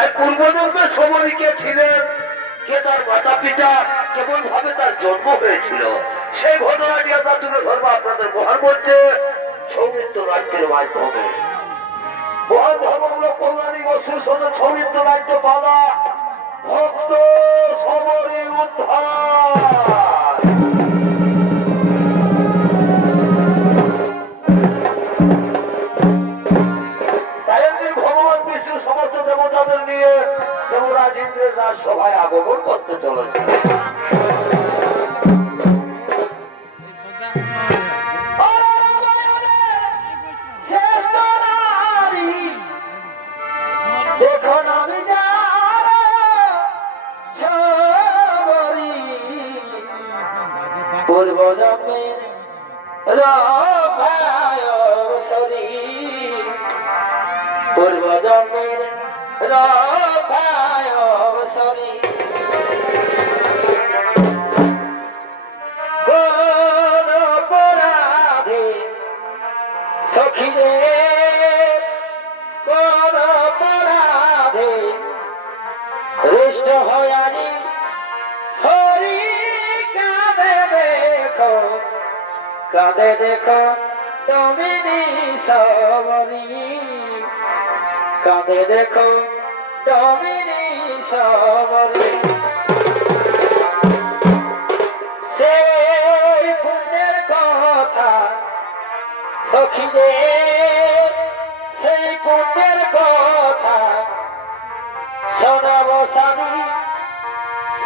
তাই পূর্বজন্মে সমরী কে ছিলেন, কে তার মাতা পিতা, কেমন ভাবে তার জন্ম হয়েছিল, সেই ঘটনাটি আমরা তুলে ধরবো আপনাদের মহান মঞ্চে সৌমিত্র নাট্যের মাধ্যমে। মহান ধর্মমূলক পৌরাণিক অশ্রুসদ সৌমিত্র নাট্য পালা ভক্ত সমরী উদ্ধার। তাই একদিন ভগবান বিষ্ণু সমস্ত দেবতাদের নিয়ে দেবরাজ ইন্দ্রের রাজসভায় আগমন করতে চলেছে। দেখুন আমি পূর্ব জন্মের শরীর, পূর্ব জন্মের শরীর কোন অপরাধে সখিরে, কোন অপরাধে হৃষ্ট হয়ানি হরি কাঁদে দেখো, কাঁদে দেখো তুমি নিশবরী, কাঁদে দেখো তুমি নিশবরী। সেই পুণ্যের কথা সখিরে, সেই পুণ্যের কথা শোনাবো স্বামী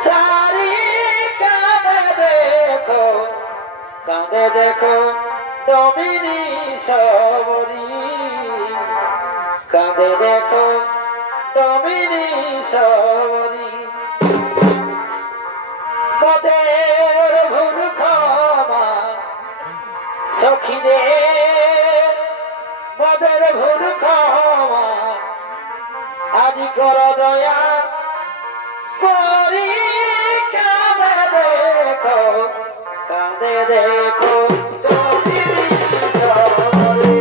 সারি, কাঁদে দেখো, কাঁদে দেখো তুমি নিশবরী, কাঁদে দেখো তুমি নিশবরী। মদের ভুল ক্ষমা সখিরে, মদের ভুল ক্ষমা আদি কর দয়া করি, কাঁদে দেখো, কাঁদে দেখো তুমি নিশবরী।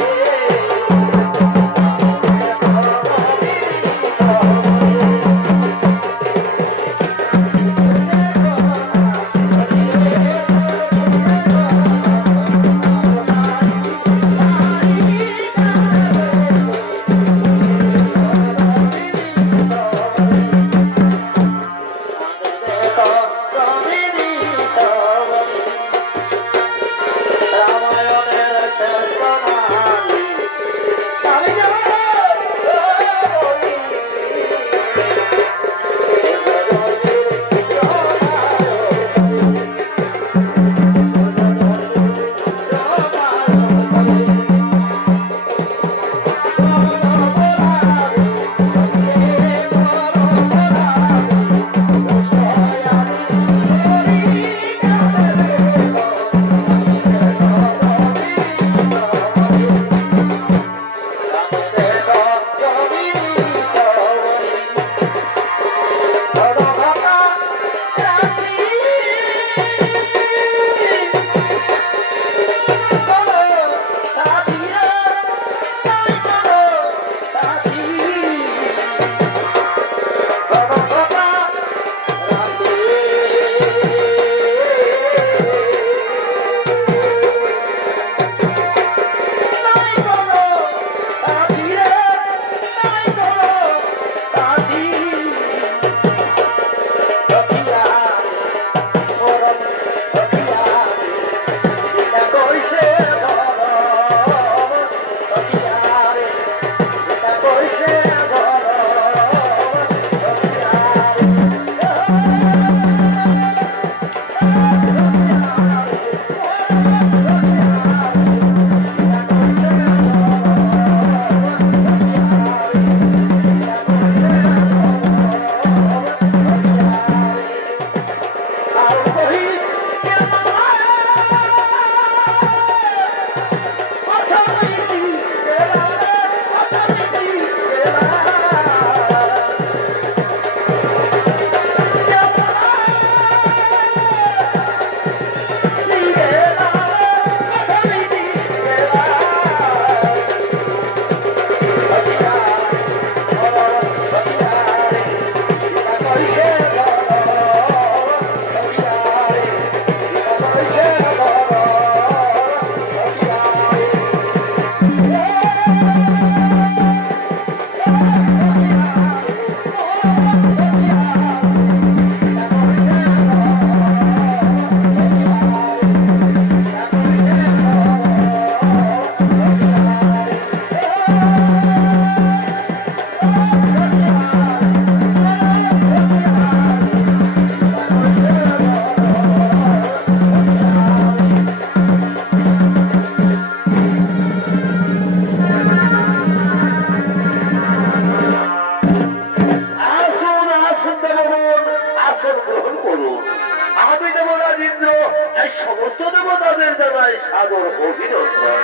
আপনাদের জানাই সাদর অভিনন্দন।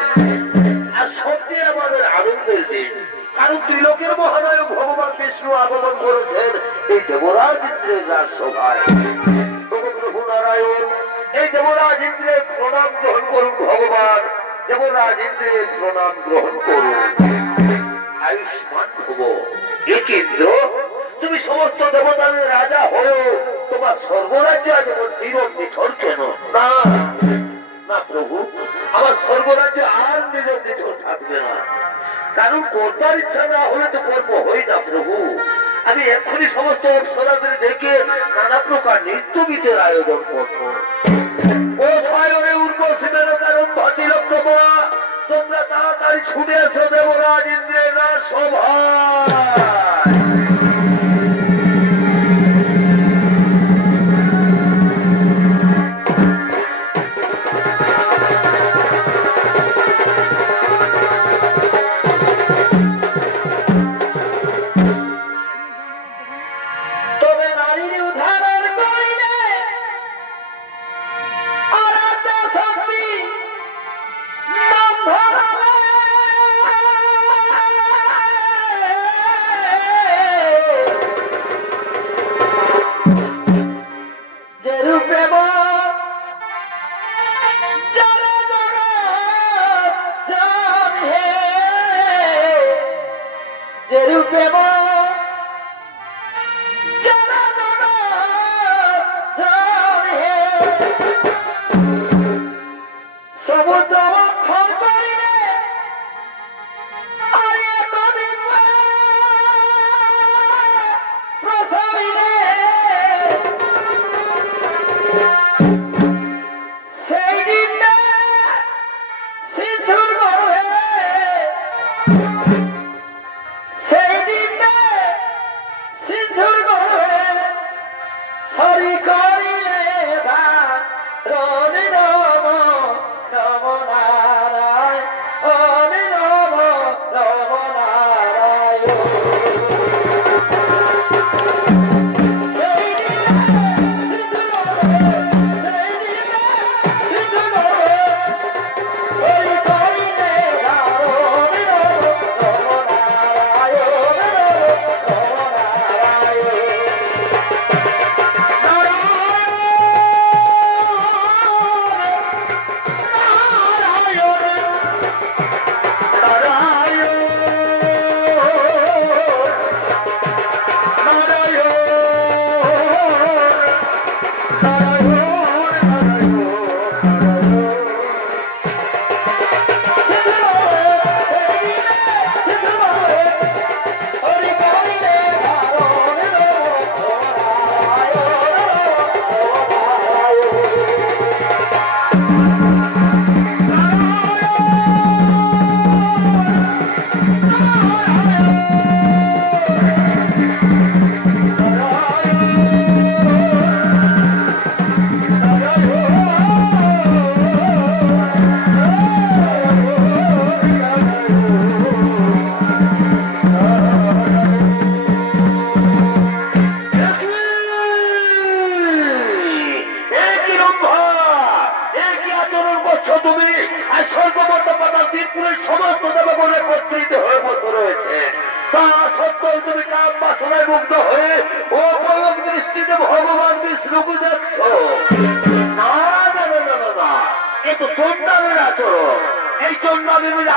আর সবচেয়ে আমাদের আনন্দের দিন, কারণ ত্রিলোকের মহানায়ক ভগবান বিষ্ণু আগমন করেছেন এই দেবরাজ ইন্দ্রের রাজসভায়। প্রভু নারায়ণ, এই দেবরাজ ইন্দ্রের প্রণাম গ্রহণ করুন। ভগবান দেবরাজ ইন্দ্রের প্রণাম গ্রহণ করুন। আয়ুষ্মান ভব। এক ইন্দ্র, তুমি সমস্ত দেবতাদের রাজা হয়েও তোমার স্বর্গরাজ্য যেমন নীরব নিথর কেন? না না প্রভু, আমার স্বর্গরাজ্য আর নীরব নিথর থাকবে না, কারণ কর্তার ইচ্ছা না হলে তো কর্ম হয় না প্রভু। আমি এক্ষুনি সমস্ত অপ্সরাদের ডেকে নানা প্রকার নৃত্য গীতের আয়োজন করবো। তোমরা তাড়াতাড়ি ছুটে এসো দেবরাজ ইন্দ্রের রাজসভায়।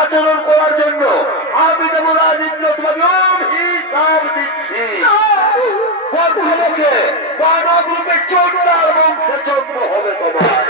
আচরণ করার জন্য আমি দেবরাজ ইন্দ্র তোমাকে অভিশাপ দিচ্ছি। মানব রূপে চন্ডাল বংশে জন্ম হবে তোমার।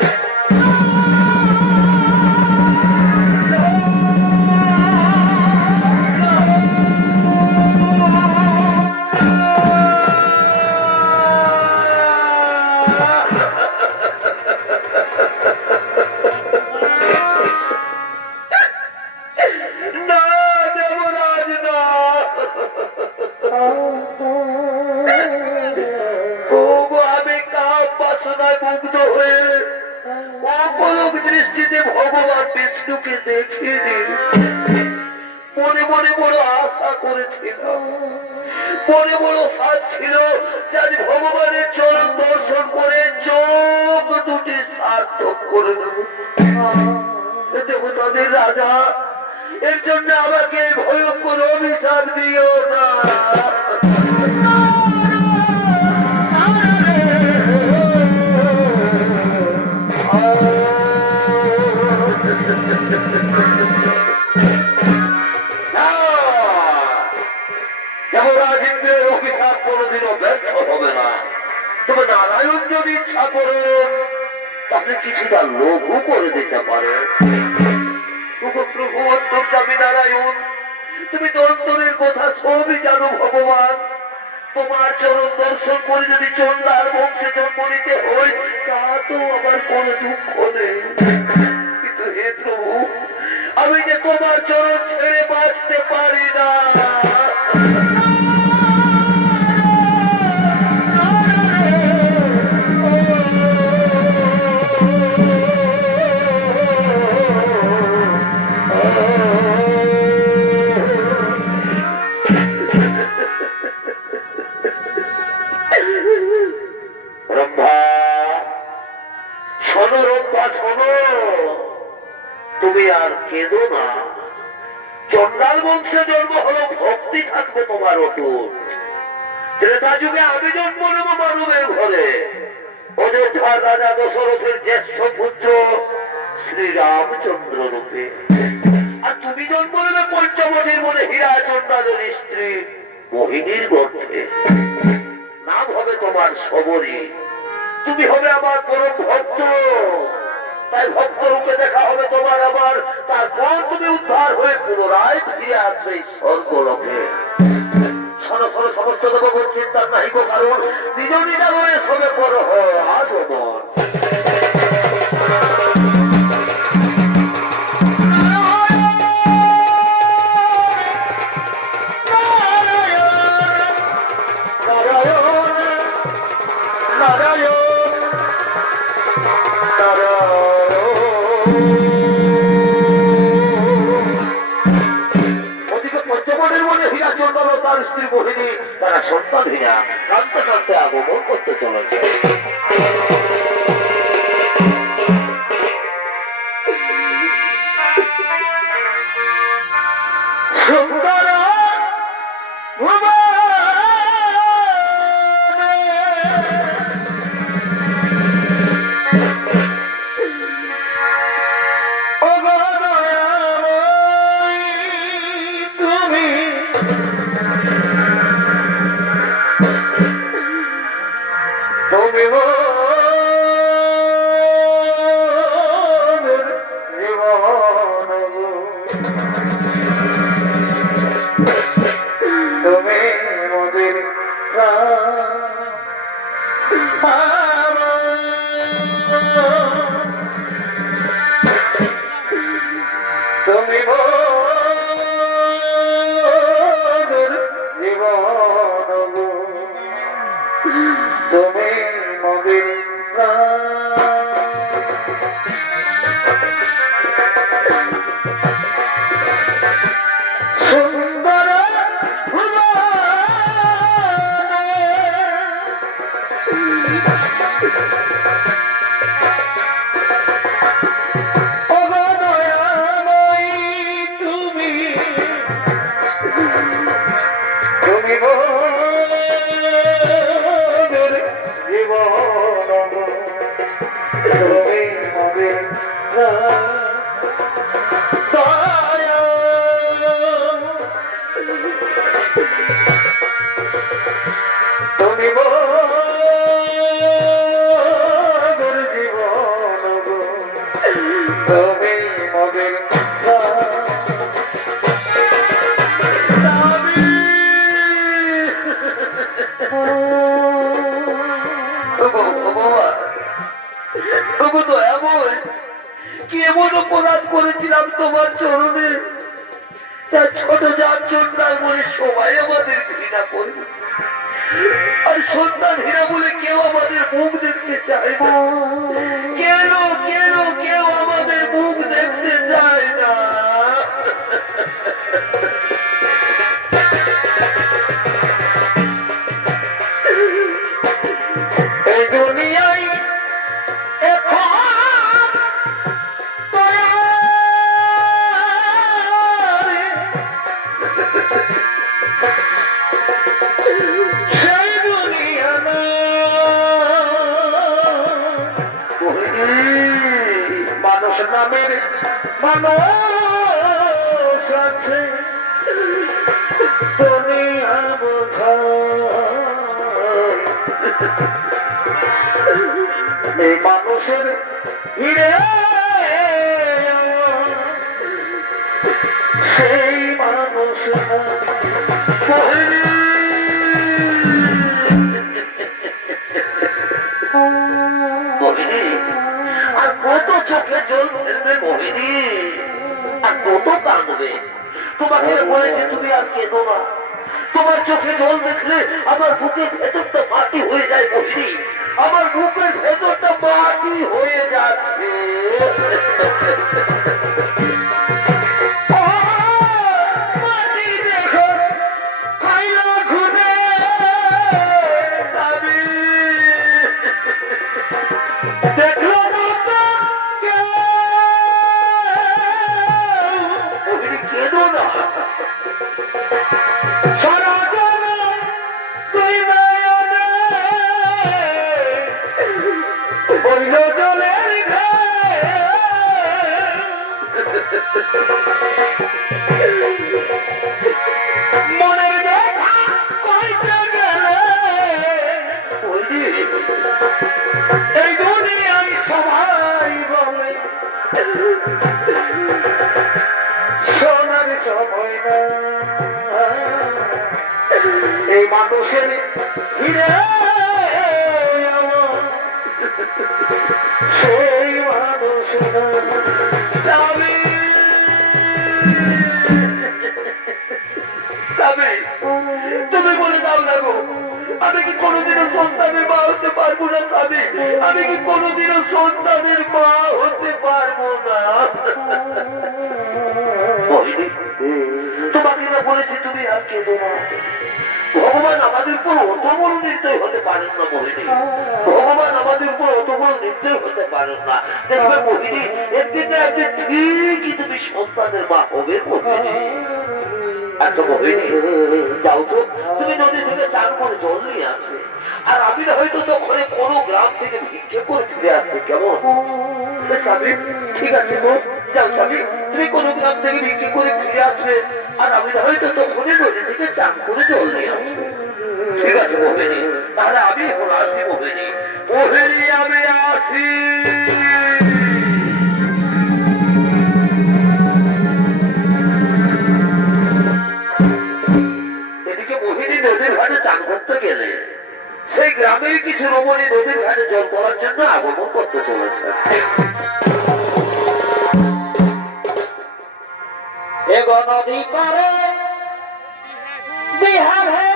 দৃষ্টিতে ভগবান বিষ্ণুকে দেখিনি, মনে মনে বড় আশা করেছিল, মনে বড় সাজ ছিল যে আজ ভগবানের চরণ দর্শন করে চোখ দুটি সার্থক করে নেব। দেবতাদের রাজা, এর জন্য আমাকে ভয়ঙ্কর অভিশাপ দিও না। যমরাজ ইন্দ্রের অভিশাপ কোনোদিনও ব্যর্থ হবে না। তবে নারায়ণ যদি ইচ্ছা করেন তাহলে কিছুটা লঘু করে দিতে পারে। প্রভু অন্তর্যামী নারায়ণ, তুমি তো অন্তরের কথা সবই জানো ভগবান। তোমার চরণ দর্শন করে যদি চন্ডার বংশে জন্ম নিতে হয় তা তো আমার কোনো দুঃখ নেই। কিন্তু হে প্রভু, আমি যে তোমার চরণ ছেড়ে বাঁচতে পারি না। তুমি আর কেঁদো না। চন্ডাল বংশে জন্ম হলো, ভক্তি থাকবে তোমার অটুট। ত্রেতা যুগে আমি জন্ম নেব মানবের ঘরে, অযোধ্যার রাজা দশরথের জ্যেষ্ঠ পুত্র শ্রীরামচন্দ্র রূপে। আর তুমি জন্ম নেবে পঞ্চবটির মনে হীরা চন্ডালের স্ত্রী মোহিনীর গর্ভে। নাম হবে তোমার শবরী। তুমি হবে আমার পরম ভক্ত, তাই ভক্ত রূপে দেখা হবে তোমার আমার। তারপর তুমি উদ্ধার হয়ে পুনরায় ফিরে আসবে এই স্বর্গলোকে। শোনো শোনো, সমস্ত দেবগণ চিন্তার নাহি গো কারণ, নিজ নিজাগরে সবে পর আজ মন। স্ত্রী মোহিনী তারা সন্তানহীনা কাঁদতে কাঁদতে আগমন করতে চলেছে। কি এমন অপরাধ করেছিলাম তোমার চরণে, তার ছোট যার জন্য বলে সবাই আমাদের ঘৃণা করবে, আর সন্তানহীনা বলে কেউ আমাদের মুখ দেখতে চাইব? কেন কেন কেউ আমাদের মুখ দেখতে চায় না? এই দুনিয়ায় এখন মানুষ আছে দুনিয়া বোঝায় এই মানুষের হিরে সেই মানুষ আর কত চোখে জল ফেলবে মোহিনী, আর কত কাঁদবে। তোমাকে বলেছে তুমি আর কেঁদো না, তোমার চোখে জল দেখলে আমার বুকের ভেতরটা মাটি হয়ে যায় মোহিনী, আমার বুকের ভেতরটা মাটি হয়ে যাচ্ছে। মনের ব্যথা কইতে গেলে এই দুনিয়ায় সবাই বলে শোনার সময় না, এই মানুষের হিরে সেই মানুষ তুমি বলে দাও না গো, আমি কি কোনোদিনও সন্তানের মা হতে পারবো না স্বামী, আমি কি কোনোদিনও সন্তানের মা হতে পারবো না। তোমাকে না বলেছি তুমি আর কেঁদো না, ভগবান আমাদের উপর অত বড় নির্দয় হতে পারেন না মোহিনী, ভগবান আমাদের উপর অত বড় নির্দয় হতে পারেন না। দেখবে মোহিনী একদিন না একদিন ঠিকই তুমি সন্তানের মা হবে মোহিনী। আচ্ছা মোহিনী যাও তো, তুমি নদী থেকে চান করে জল নিয়ে আসবে, আর আমি না হয়তো তখন কোনো গ্রাম থেকে ভিক্ষে করে ফিরে আসছে, কেমন? ঠিক আছে গো, যাও স্বামী, তুমি কোনো গ্রাম থেকে ভিক্ষে করে ফিরে আসবে, আর আমি না হয়তো তখন নদী থেকে চান করে জল নিয়ে আসবো। ঠিক আছে মোহিনী, তাহলে আমি এখন আসি মোহিনী, মোহিনী আমি আসি। এদিকে মোহিনী নদীর ঘাটে চান করতে গেলে সেই গ্রামের কিছু রমণী নদীর ঘাটে জল তোলার জন্য আগমন করতে চলেছে। এগো নদী পারে বিহার হে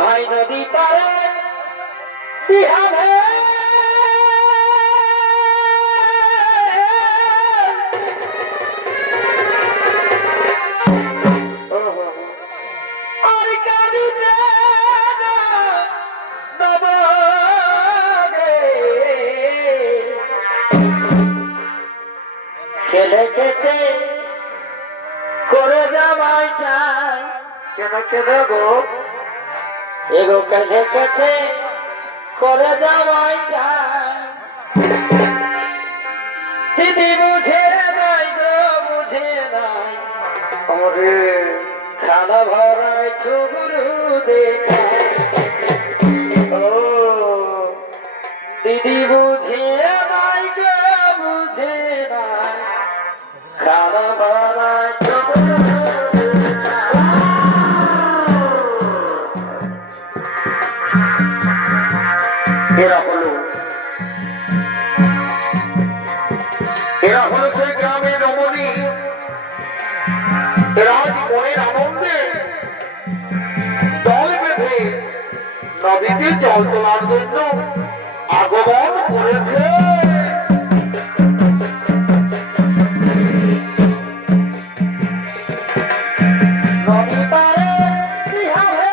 ভাই নদী পারে বিহার হে খেলে খেতে করে যাওয়াই যায় কেন কেন গো, এগো কেটে কেটে করে যাওয়াই যায়। দিদি বুঝে নাই গো বুঝে নাই, আমারে খানা ভরায় চুগুরু দেখা। ও দিদি বুঝে নাই গো বুঝে নাই, খানা ভরায় চুগুরু দেখা। এরা হলো সেই গ্রামের রমণী, এরা মনের আনন্দে দল বেঁধে নদীতে জল তোলার জন্য আগমন করেছে। নদী পারে বিহার হে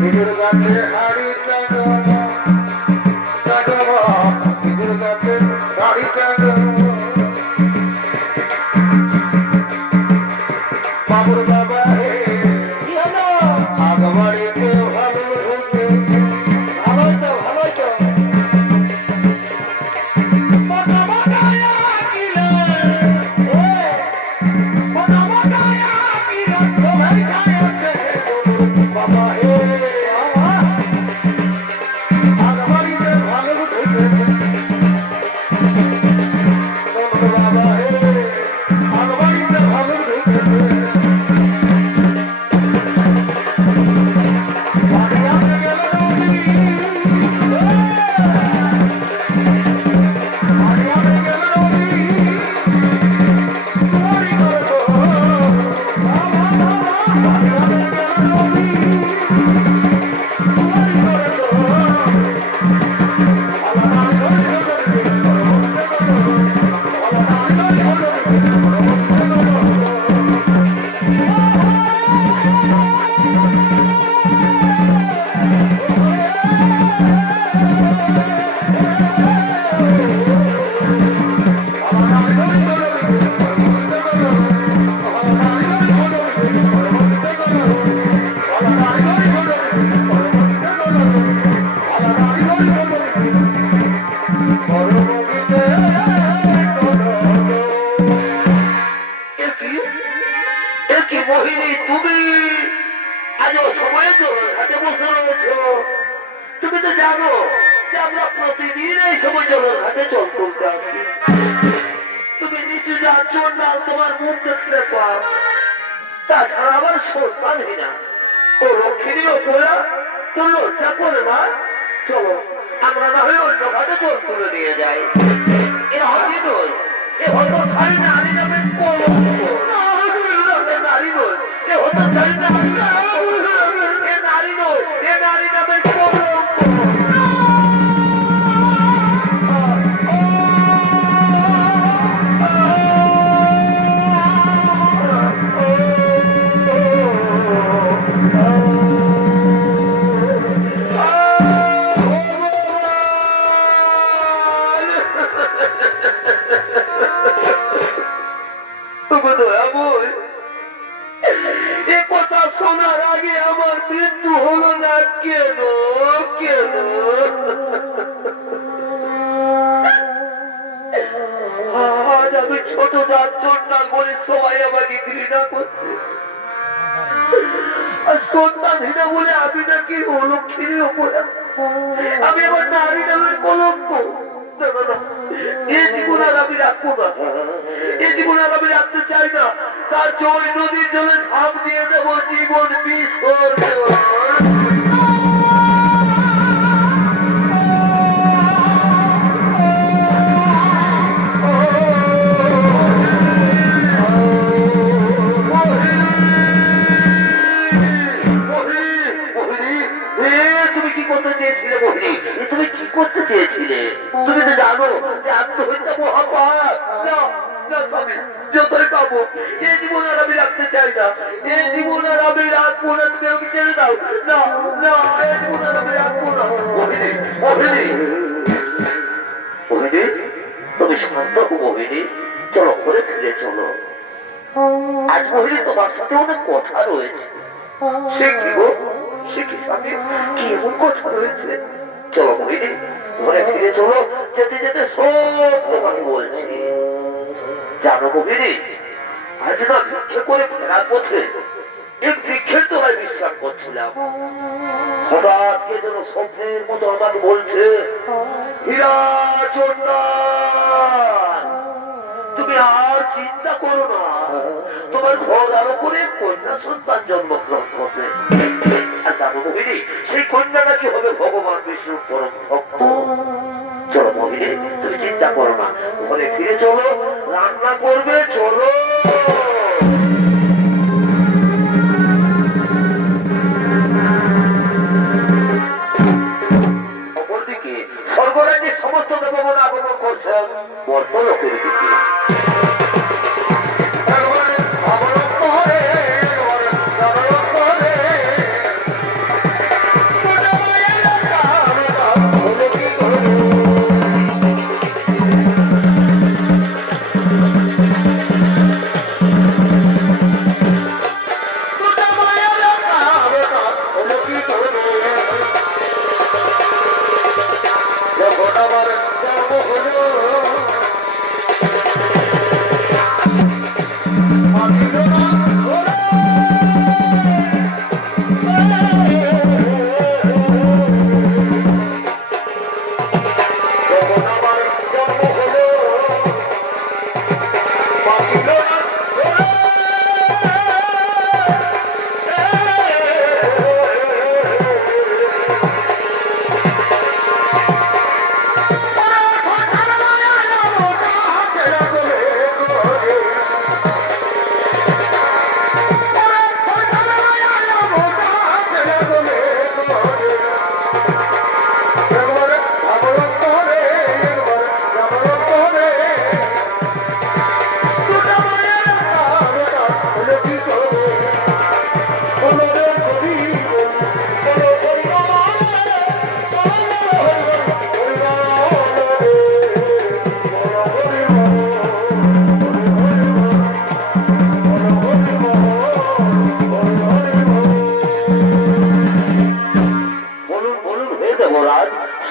নিজের গাছে হাড়ি টানো টানো নিজের গাছে হাড়ি টানো বাবুর বাবা হে কি হলো আগবাড়িতে ভালো ঢুকেছে ভালোই তো মোটা মোটায়া কিলো মোটা মোটায়া কিলো তোমার খায়াছে বাবা হে আগবাড়িতে ভালো ঢুকেছে বাবা হে আগবাড়িতে ভালো ঢুকেছে মোহিনী তুমি আজ সময়ে চলো ঘাটে বসে রয়েছো তুমি তো জানো যে আমরা প্রতিদিন এই সময় জলের ঘাটে জল তুলতে আসি তুমি নিচু যাচ্ছ না তোমার মুখ দেখলে পাও তাছাড়া আবার সন্তানই না ও লক্ষ্মীরই ওপরা তো লজ্জা করে না চলো আমরা না হয়ে অন্য ঘাটে জল তুলে নিয়ে যাই এ হয়নি নয় এ হয়তো ছাড়ি না আমি যাবেন নারী নয় এ হতো ছাড়ি না এ নারী নয় এ নারী নামের শোনার আগে আমার মৃত্যু হলো না কেন কেন আজ আমি ছোট যাচ্ছর না বলে সবাই আমাকে ঘৃণা করছে আর সন্তানহীনা বলে আমি নাকি অলক্ষীর ওপরে আমি আমার নারী নামের কলঙ্ক এই জীবন আর আমি রাখবো না এই জীবন আর আমি রাখতে চাই না তার জয় নদীর জলে ঝাঁপ দিয়ে দেবো জীবন বিসর্জন তুমি কি করতে চেয়েছিলে তুমি তো জানো যে আত্মহত্যা মহাপাপ যতই পাবো এই জীবন আর আমি রাখতে চাই না এই জীবন আর আমি রাখবো না তুমি আমাকে ছেড়ে দাও না না এই জীবন আর আমি রাখবো না মোহিনী তুমি শান্ত হো মোহিনী চলো ঘরে ফিরে চলো আজ মোহিনী তোমার সাথে অনেক কথা রয়েছে সে কি গো সে কি স্বামী কি এমন কথা রয়েছে চলো মোহিনী ঘরে ফিরে চলো যেতে যেতে সব তোমাকে বলছি জানো মোহিনী আজ না ভিক্ষে করে ফেরার পথে এক বৃক্ষের তলায় বিশ্রাম করছিলাম হঠাৎ কে যেন স্বপ্নের মতো আমাকে বলছে হীরা চন্দান তুমি আর চিন্তা করো না তোমার ঘর আরো করে কন্যা সন্তান জন্মগ্রহণ করবে আর জানো মোহিনী সেই কন্যা নাকি হবে ভগবান বিষ্ণুর পরম ভক্ত চলো মোহিনী তুমি চিন্তা করো না ঘরে ফিরে চলো রান্না করবে চলো অপরদিকে স্বর্গরাজ্যের সমস্ত দেবগণ আগমন করছেন বর্তলোকের দিকে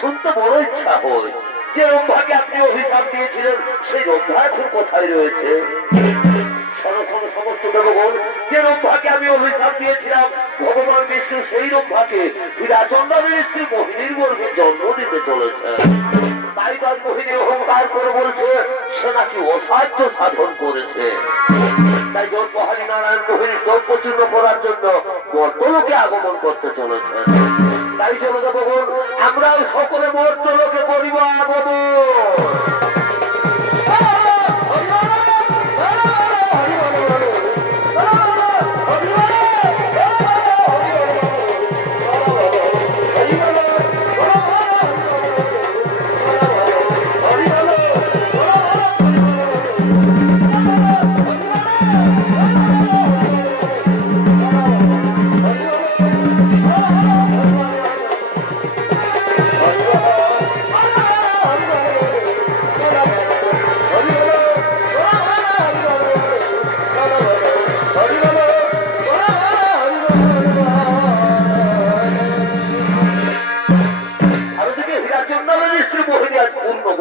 শুনতে বড় ইচ্ছা হয় যে রম্ভাকে আপনি অভিশাপ দিয়েছিলেন সেই রম্ভা এখন কোথায় রয়েছে? শোনো শোনো সমস্ত দেবগণ, যে রম্ভাকে আমি অভিশাপ দিয়েছিলাম ভগবান বিষ্ণু সেই রম্ভাকে বিরাচন্দ্রের স্ত্রী মোহিনীর গর্ভে জন্ম দিতে চলেছে। তাই তার মোহিনী অহংকার করে বলছে সে নাকি অসাধ্য সাধন করেছে। তাই জন্মহারী নারায়ণ মোহিনীর দ্রব্যচূর্ণ করার জন্য মর্তলোকে আগমন করতে চলেছে। তাই চলে দেবগণ, আমরাও সকলে মর্তলোকে করিব আগমন।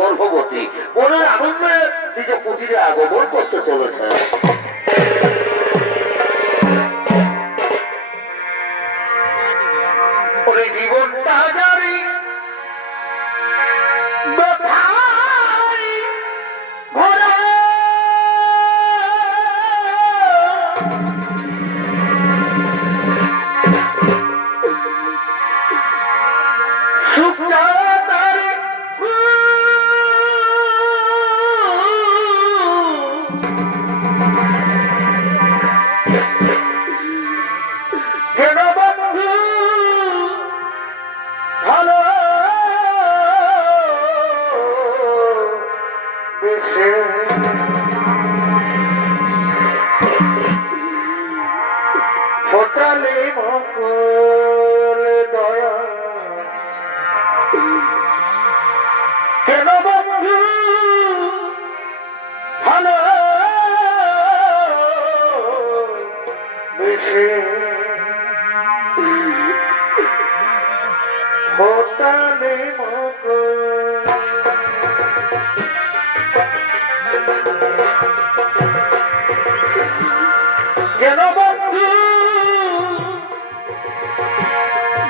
গর্ভবতী মনের আনন্দে নিজে কুটিরে আগমন করতে চলেছে। জীবনটা জানি ভরা ফোটালে মঙ্গল দয়া কেন বন্ধু ভালো বেশে ফোটালে মঙ্গল কেন বন্ধু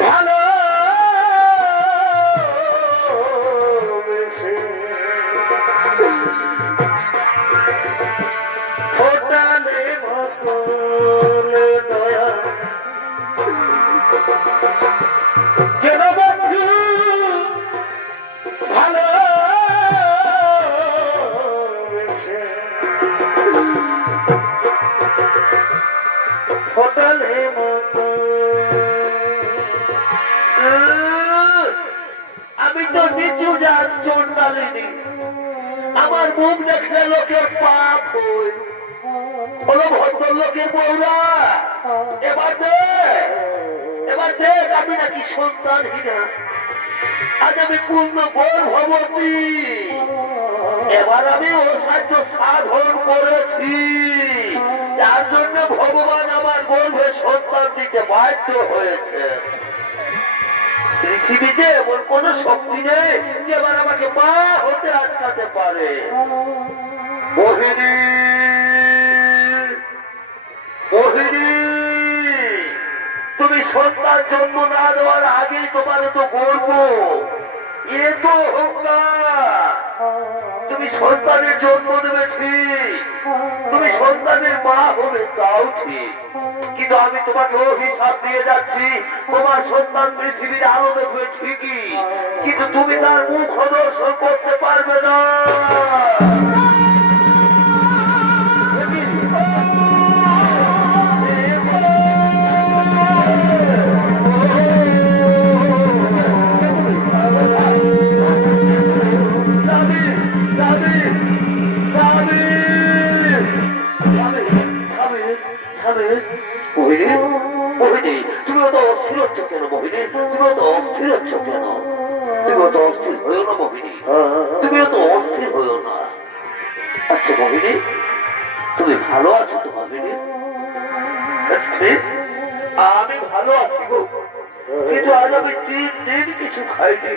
ভালো ফোটালে মঙ্গল দয়া কেন বন্ধু ভালো ফোটালে আমি তো নিচু যার চোট ডালিনি, আমার মুখ দেখলে লোকের পাপ হয়। হলো ভদ্রলোকের বউরা, এবার দেখ আমি নাকি সন্তানহীনা, আজ আমি পূর্ণ গর্ভবতী। এবার আমি অসাধ্য সাধন করেছি, যার জন্য ভগবান আমার গর্ভে সন্তান দিতে বাধ্য হয়েছে। পৃথিবীতে এমন কোন শক্তি নেই যে এবার আমাকে মা হতে আটকাতে পারে। মোহিনী, মোহিনী, তুমি সন্তান জন্ম না দেওয়ার আগেই তোমার তো গর্ব, এ তো অহংকার। তুমি সন্তানের জন্ম দেবে ঠিক, তুমি সন্তানের মা হবে তাও ঠিক, কিন্তু আমি তোমাকে অভিশাপ দিয়ে যাচ্ছি। তোমার সন্তান পৃথিবীর আলো দেখবে ঠিকই, কিন্তু তুমি তার মুখ দর্শন করতে পারবে না। তুমি অত অস্থির হচ্ছ কেন মোহিনী? তুমি অত অস্থির হচ্ছ কেন? তুমি অত অস্থির হয়েও না মোহিনী, তুমি অত অস্থির হয়েও না। আচ্ছা মোহিনী, তুমি ভালো আছো তো মোহিনী? আমি ভালো আছি গো, কিন্তু আজ আমি 3 দিন কিছু খাইনি।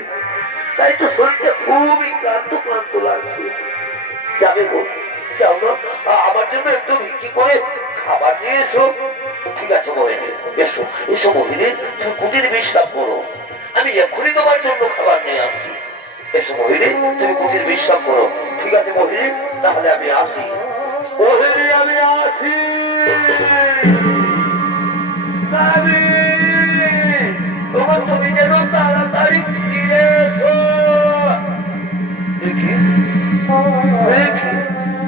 তাই তো শরীরটা খুবই ক্লান্ত ক্লান্ত লাগছে। যাবে গো, যাও না, আমার জন্য একটু ভিক্ষি করে খাবার নিয়ে এসো। ঠিক আছে মোহিনী, এসো এসো মোহিনী, তুমি কুটির বিশ্রাম করো, আমি এক্ষুনি তোমার জন্য খাবার নিয়ে আসছি। এসো মোহিনী, তুমি কুটির বিশ্রাম করো। ঠিক আছে মোহিনী, তাহলে আমি আসি। মোহিনী, আমি আসি। স্বামী, তোমার তুমি যেন তাড়াতাড়ি ফিরে এসো। দেখি দেখি,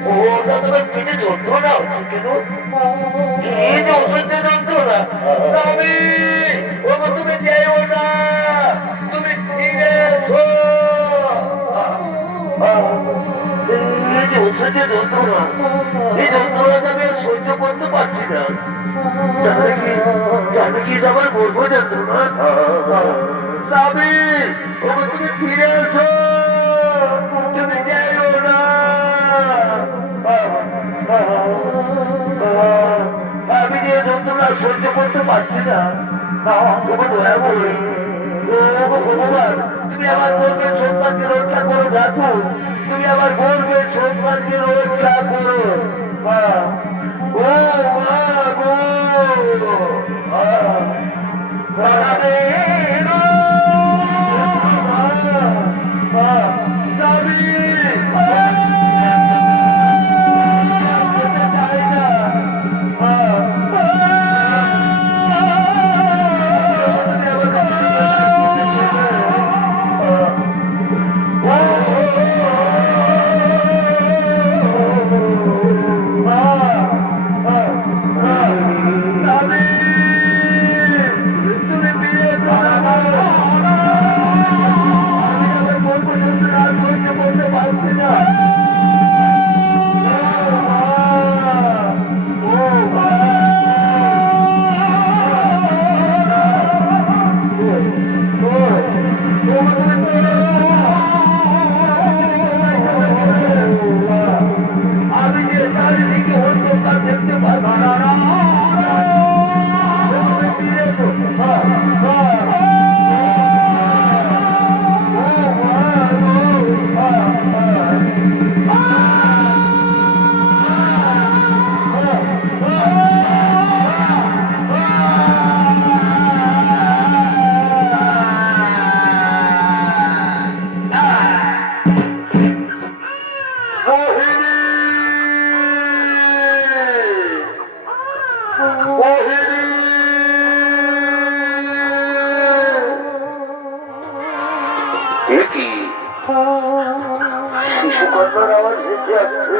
ওটা তোমার পেটে যন্ত্রণা হচ্ছে কেন? এই যে অসহ্য যন্ত্রণা। স্বামী, ওগো তুমি যেও না, তুমি ফিরে এসো। এই যে অসহ্য যন্ত্রণা, এই যন্ত্রণাটা আমি আর সহ্য করতে পারছি না। জানে কি আমার বলবো যন্ত্রণা। স্বামী, ওগো তুমি ফিরে এসো, তুমি যেও না। আমি যে যন্ত্রণা সহ্য করতে পারছি না। ওগো দয়া করে, ওগো ভগবান, তুমি আমার গর্বের সন্তানকে রক্ষা করো ঠাকুর, তুমি আমার গর্বের সন্তানকে রক্ষা করো। মা, ও মা গো, শিশু কন্যার আওয়াজ ভেসে আসছে।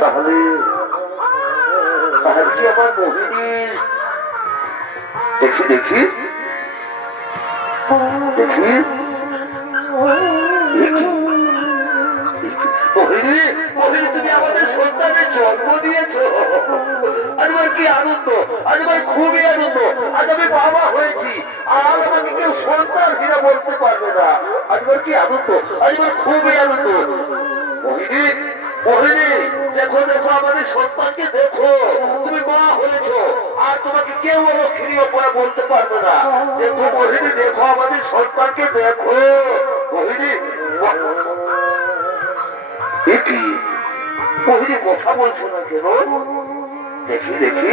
তাহলে তাহলে কি আমার মোহিনীর? দেখি দেখি দেখি, মোহিনী, মোহিনী, তুমি আমাদের সন্তানের জন্ম দিয়েছো। আজ আমার কি আনন্দ, আজ আমার খুবই আনন্দ। আজ আমি বাবা হয়েছি, আর আমাকে কেউ সন্তান হীরা বলতে পারবে না। আজ আমার কি আনন্দ, আজ আমার খুবই আনন্দ। মোহিনী, মোহিনী, দেখো দেখো আমাদের সন্তানকে দেখো, তুমি মা হয়েছো, আর তোমাকে কেউ অলক্ষিণী অপয়া বলতে পারবে না। দেখো মোহিনী, দেখো আমাদের সন্তানকে দেখো। মোহিনী, কি মোহিনী কথা বলছো না কেন? দেখি দেখি,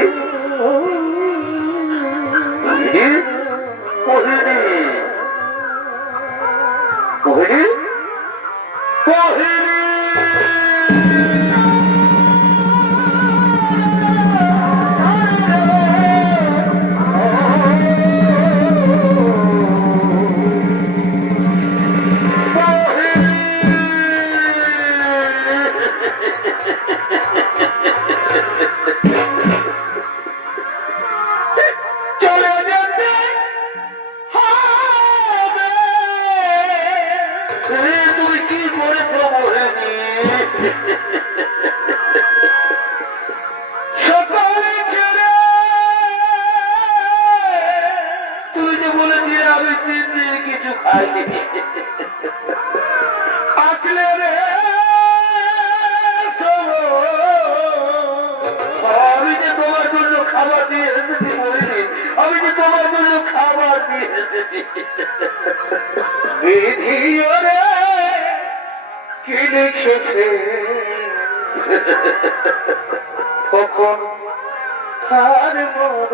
মোহিনী, মোহিনী, মোহিনী, মোহিনী। তুমি কি করেছো মোহিনী? সকালে ছেড়ে তুমি যে বলেছিলে আমি 3 দিন কিছু খাইনি। আসলে রে আমি যে তোমার জন্য খাবার দিয়ে এসেছি মোহিনী, আমি যে তোমার জন্য খাবার দিয়ে এসেছি। বিধি ওরে কি লিখেছে কখন হার মর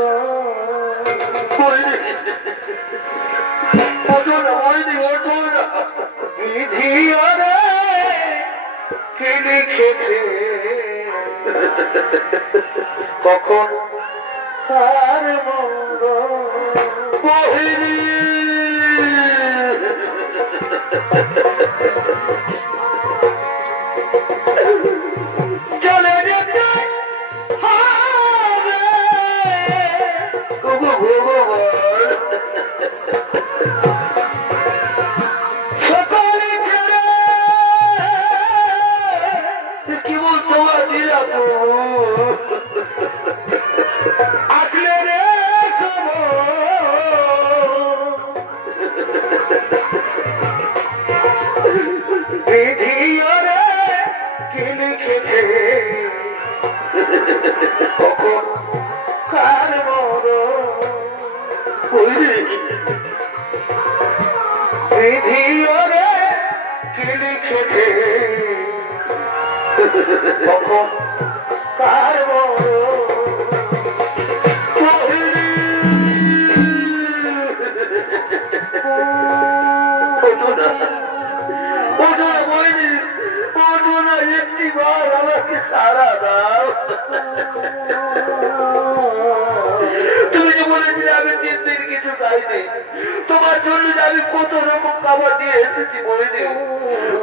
বিধি ওরে কি লিখেছে কখন হার মর চলে যেতে হবে সকলে ছেড়ে কি বলতো দিলাম আসলে রে বিধি ওরে কি লিখেছে কখন কার মর বিধি ওরে কি লিখেছে কখন কার মর একটিবার আমাকে সারা দাও। তুমি যে বলেছিলে আমি 3 দিন কিছু খাইনি, তোমার জন্য আমি কত রকম খাবার দিয়ে এসেছি বলিনি,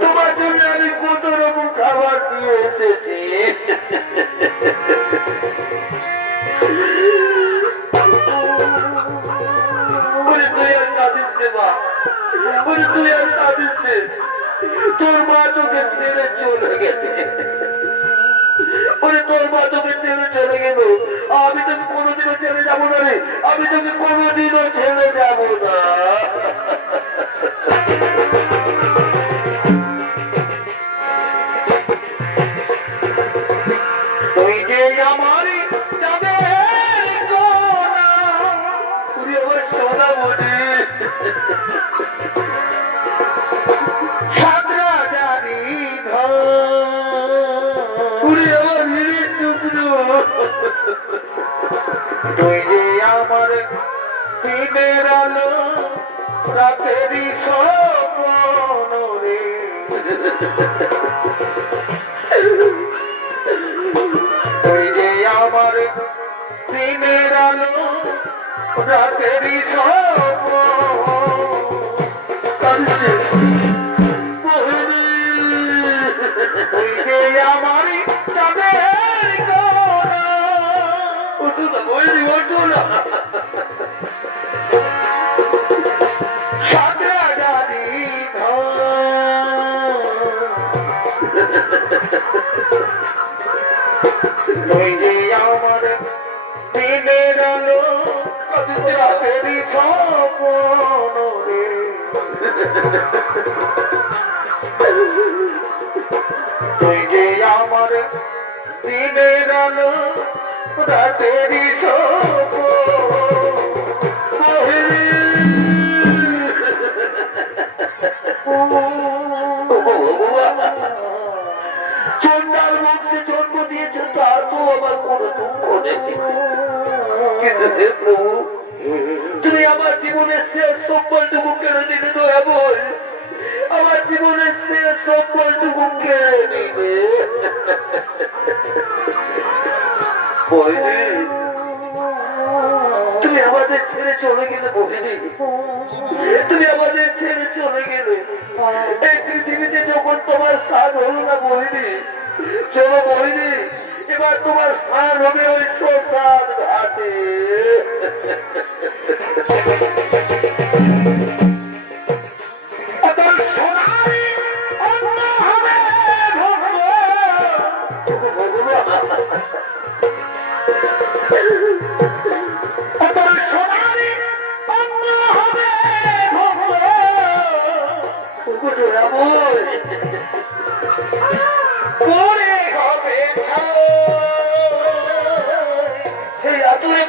তোমার জন্য আমি কত রকম খাবার দিয়ে এসেছি। তুই আর কাঁদিস নে মা, তুই আর কাঁদিস নে, তোর মা তোকে ছেড়ে চলে গেছে। তোর মা তোকে ছেড়ে চলে গেল, আমি তোকে কোনোদিনও ছেড়ে যাবো না রে, আমি তোকে কোনোদিনও ছেড়ে যাবো না। তুই যে আমারই যাবে গোনা তুই আমার সোনা মনে সাদরা জারি ধর তুই আমার হিরের টুকরো। তুই যে আমার দিনের আলো রাতেরই স্বপ্ন রে তুই যে আমার দিনের আলো রাতেরই স্বপ্ন কাঁদছে তুই যে আমারই যাবে ওঠো না বইনি, ওঠো না। সাদরা জারি তুই যে আমার দিনের আলো রাতেরই স্বপ্ন রে তুই যে আমার দিনের আলো রাতেরই স্বপ্ন চন্ডাল মুখে জন্ম দিয়েছে, তার তো আমার কোনো দুঃখ নেই, কিন্তু হে প্রভু তুমি আমার জীবনের শেষ সম্বলটুকু কেড়ে দিলে দয়া বল, আমার জীবনের শেষ সম্বলটুকু কেড়ে দিলে। তুমি আমাদের ছেড়ে চলে গেলে বলিনি, তুমি আমাদের ছেড়ে চলে গেলে এই পৃথিবীতে যখন তোমার স্থান হলো না বলিনি, চলো বলিনি এবার তোমার স্থান হবে ওই শ্মশান ঘাটে।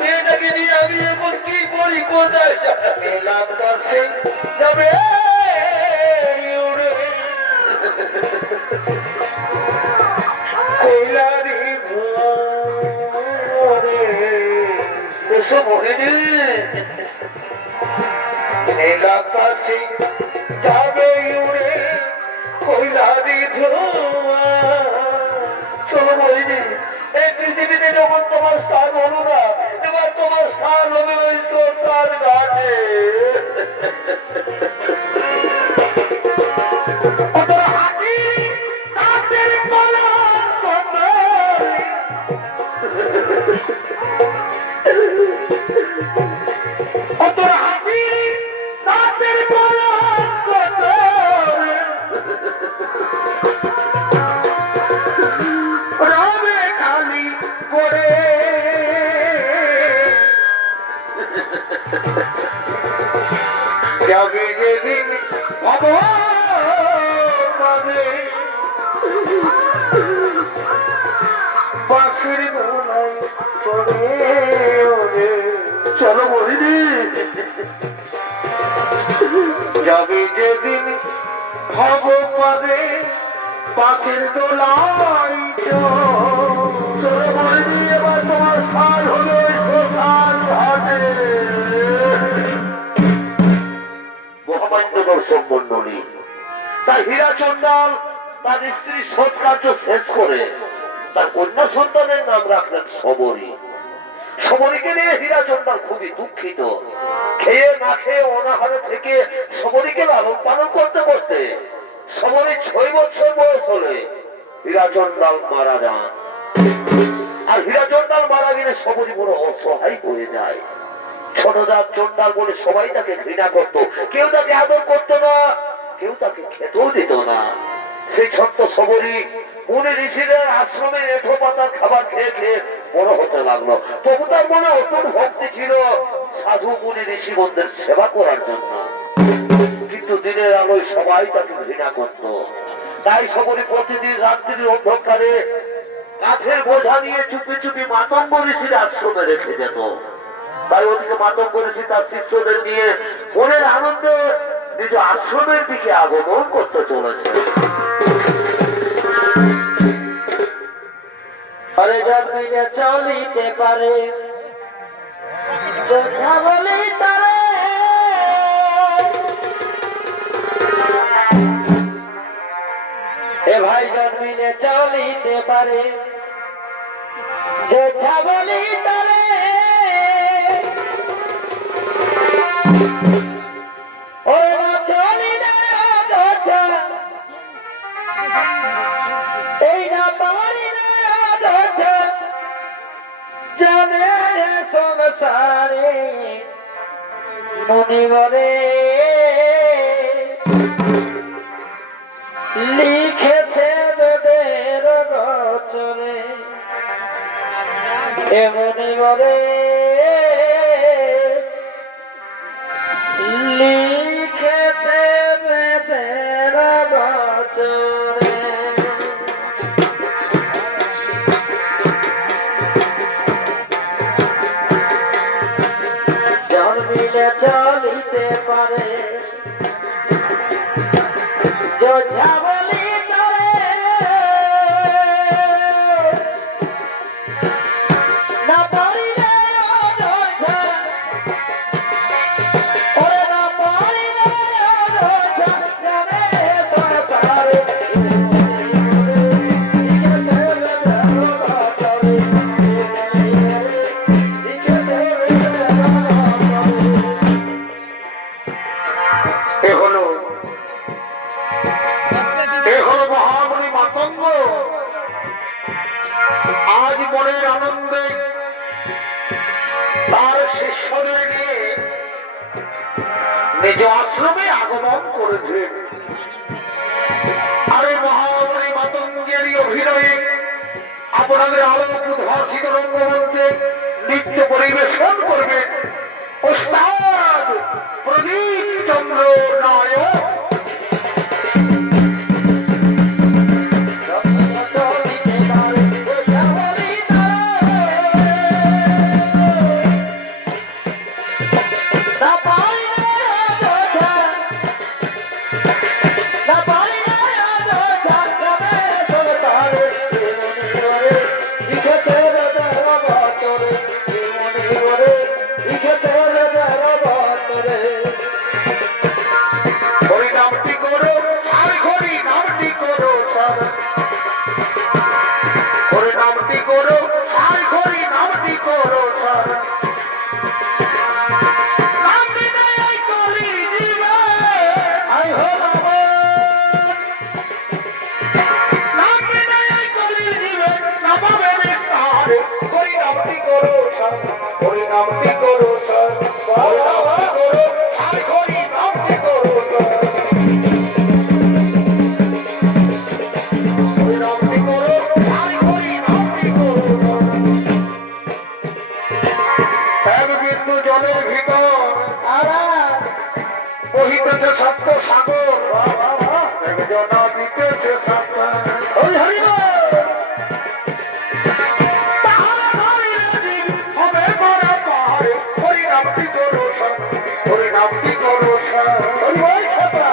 মেয়েটাকে নিয়ে আমি এখন কি করি, কোথায় আকাশে যাবে উড়ে কৈলারি ঘরে এসো মোহিনী নীল আকাশে যাবে উড়ে কৈলারি ধোঁয়া। চলো মোহিনী, এই পৃথিবীতে যখন তোমার স্থান হলো না, এবার তোমার স্থান হবে ওই শ্মশান ঘাটে। ওদের হাতি তাদের পালন করবে। ওদের হাতি তাদের পালন করবে। রবে খালি করে যাবে যেদিন পাবে পাখির দোলায় চড়ে ওরে। চলো মোহিনী, যাবে যেদিন ভগবানে পাখির দোলায় চলো মোহিনী, এবার তোমার স্থান হলো ওই শ্মশান ঘাটে। মহামান্য দর্শক মন্ডলী, তার হীরা চন্দাল তার স্ত্রী সৎকার্য শেষ করে তার কন্যা সন্তানের নাম রাখলেন শবরী। শবরীকে নিয়ে হীরা চন্দাল খুবই দুঃখিত। খেয়ে না খেয়ে অনাহারে থেকে শবরীকে লালন পালন করতে করতে শবরী 6 বছর বয়স হলে হীরা চন্দাল মারা যান। আর হীরা চন্দাল মারা গেলে শবরী বড় অসহায় হয়ে যায়। ছোটদার চন্ডাল বলে সবাই তাকে ঘৃণা করত, কেউ তাকে আদর করতো না, কেউ তাকে খেতেও দিত না। সেই ছোট্ট শবরী মুনি ঋষিদের আশ্রমে এঁঠো পাতার খাবার খেয়ে খেয়ে বড় হতে লাগলো। তবু তার মনে অটুট ভক্তি ছিল সাধু মুনি ঋষিগণদের সেবা করার জন্য। কিন্তু দিনের আলোয় সবাই তাকে ঘৃণা করত। তাই শবরী প্রতিদিন রাত্রির অন্ধকারে কাঠের বোঝা নিয়ে চুপি চুপি মাতঙ্গ ঋষির আশ্রমে রেখে যেত। তাই ওদিকে মাতঙ্গ ঋষি তার শিষ্যদের নিয়ে মনের আনন্দে নিজ আশ্রমের দিকে আগমন করতে চলেছে। আরে জন্মিলে চলিতে পারে কথা বলি তারে। এ ভাই জন্মিলে চলিতে পারে কথা বলি তারে। ওরে না চলিলে কথা এই না পারিলে কথা জানে সংসারে মনে বলে লিখেছে বেদের গচরে এমনি বলে লিখেছে বেদের গচরে। জন্মিলে চলিতে পারে যোদ্ধা বলি করে না পারিলে অযোধ্যা। ওরে না পারিলে অযোধ্যা জানে সংসারে এ হলো মহামণি মাতঙ্গ। আজ মনের আনন্দে তার শিষ্যদের নিয়ে নিজ আশ্রমে আগমন করেছে। আর এই মহামণি মাতঙ্গেরই অভিনয়ে আপনাদের আলোক উদ্ভাসিত রঙ্গমঞ্চে নৃত্য পরিবেশন করবেন ওস্তাদ প্রদীপ চন্দ্র নায়ক। না পারিলে নামটি করো স্যার, হরি নামটি করো, আর হরি নামটি করো স্যার। হরি নামটি করো, আর হরি নামটি করো স্যার। এক বিন্দু জলের ভিতর বহিতেছে সপ্ত সাগর, একজন দিতেছে সাঁতার। হরি হরি বল। তাহারা ধরিলে দিন হবে বড় পার, হরি নামটি করো স্যার, হরি নামটি করো স্যার। হরি বল ছাতা।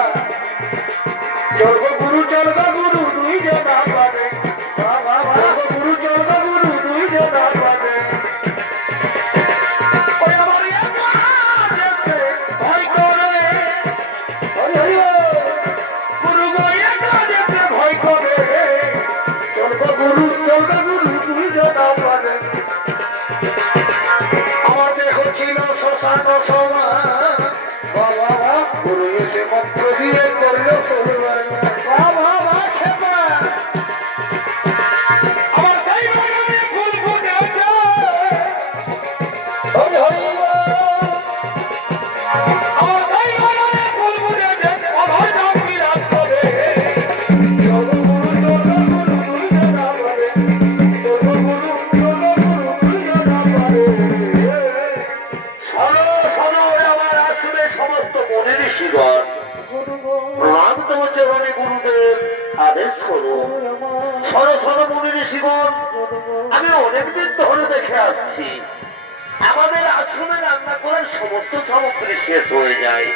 চলব গুরু চলব গুরু দুই জনা পাবে, চলব গুরু চলব গুরু দুই জনা পাবে। ওরে আমার একা যেতে ভয় করে, হরি হরি বল। গুরু গো একা যেতে ভয় করে, চলব গুরু দুই জনা পাবে। আমার দেহ ছিল শ্মশান সমান, বাবা গুরু এসে মন্ত্র দিয়ে করল সমান। বাবা খেপা আমার সেই বাগানে ফুল ফুটেছে, হরি হরি বল। আমার সেই বাগানে ফুল ফুটেছে, আমার নাম বিরাট করে। চল গুরু দুই জনা পাবে, চল গুরু দুই জনা পাবে। শোনো শোনো ওরে আমার আসলে সমস্ত মনে ঋষিগণ, প্রণাম তব চরণে গুরুদেব, আদেশ করো। শোনো শোনো মনে ঋষিগণ, আমি অনেকদিন ধরে দেখে আসছি আমাদের আশ্রমে রান্না করার সমস্ত সামগ্রী শেষ হয়ে যায়,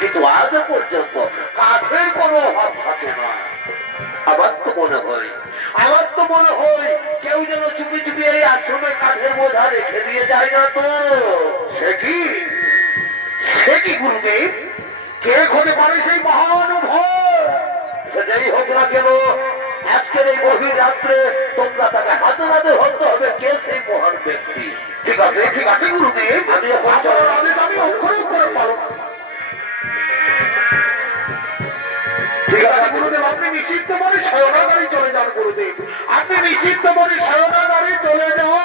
কিন্তু আজও পর্যন্ত কাঠের কোনো অভাব থাকে না। আমার তো মনে হয় কেউ যেন চুপি চুপি এই আশ্রমে কাঠের বোঝা রেখে দিয়ে যায় না তো। সে কি গুরুদেব? কে হতে পারে সেই মহানুভব? সে যাই হোক না কেন, আজকের এই গভীর রাত্রে তোমরা তাকে হাতে হাতে ধরতে হবে কে সেই মহান ব্যক্তি। ঠিক আছে গুরুদেব, আমি এখন আপনার আদেশ আমি অক্ষরে অক্ষরে পালন। ঠিক আছে গুরুদেব, আপনি নিশ্চিত মনে শয়নাগারে চলে যান গুরুদেব, আপনি নিশ্চিত মনে শয়নাগারে চলে যাও।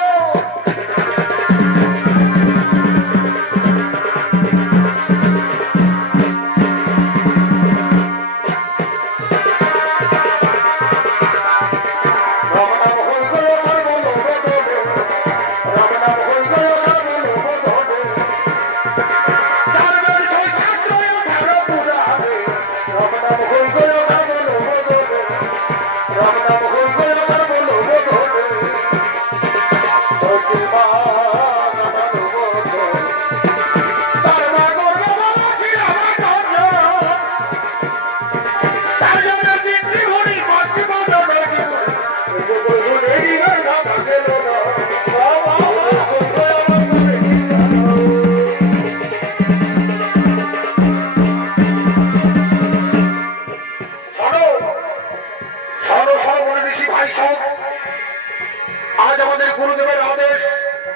আজ আমাদের গুরুদেবের আদেশ,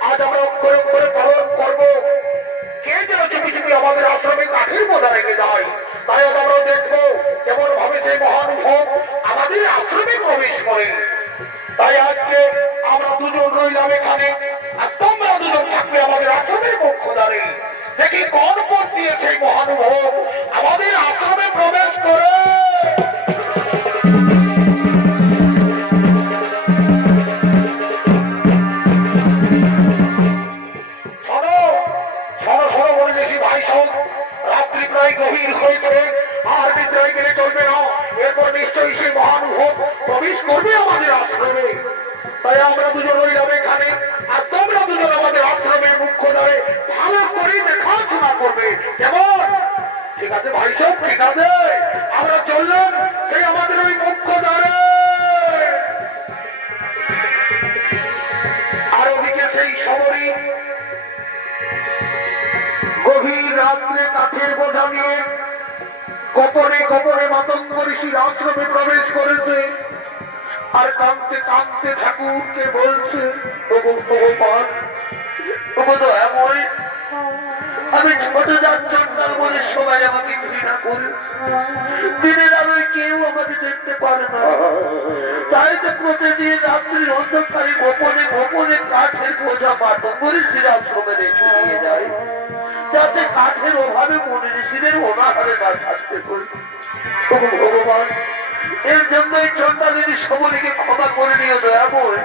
আজ আমরা অক্ষরে অক্ষরে পালন করব। কে যেন চুপি চুপি আমাদের আশ্রমে কাঠের বোঝা রেখে যায়, তাই আজ আমরা দেখবো কেমন ভাবে সেই মহানুভব আমাদের আশ্রমে প্রবেশ করে। তাই আজকে আমরা দুজন রইলাম এখানে, আর তোমরা দুজন থাকবে আমাদের আশ্রমের পক্ষ দ্বারে। দেখি কোন পথ দিয়ে সেই মহানুভব আমাদের আশ্রমে প্রবেশ করে। গভীর হয়েছে, আর বিদ্রোহী গেলে চলবে না, এরপর নিশ্চয়ই সেই মহানুভব প্রবেশ করবে আমাদের আশ্রমে। তাই আমরা দুজন রইলাম এখানে, আর তোমরা দুজন আমাদের আশ্রমের মুখ্য দ্বারে ভালো করে দেখাশোনা করবে, কেমন? ঠিক আছে ভাই সব, ঠিক আছে, আমরা চললাম সেই আমাদের ওই মুখ্য দ্বারে। আর ওদিকে সেই সমরী গভীর রাত্রে কাঠের বোঝা নিয়ে গোপনে গোপনে মাতঙ্গ ঋষির আশ্রমে প্রবেশ করেছে, আর কাঁদতে কাঁদতে ঠাকুরকে বলছে, তবু তো এমন আমি ছোট জাত চন্ডাল বলে সবাই আমাকে ঘৃণা করে, দিনের আলোয় কেউ আমাকে দেখতে পারে না। তাই তো প্রতিদিন রাত্রির অন্ধকারে গোপনে গোপনে কাঠের বোঝা মাথা করে শ্রীরামশ্রমে রেখে দিয়ে যায়, যাতে কাঠের অভাবে মনে ঋষিদের অনাহারে না থাকতে পারে। ও ভগবান, এর জন্য এই চন্ডালিনী সবরীকে ক্ষমা করে দিও দয়াময়,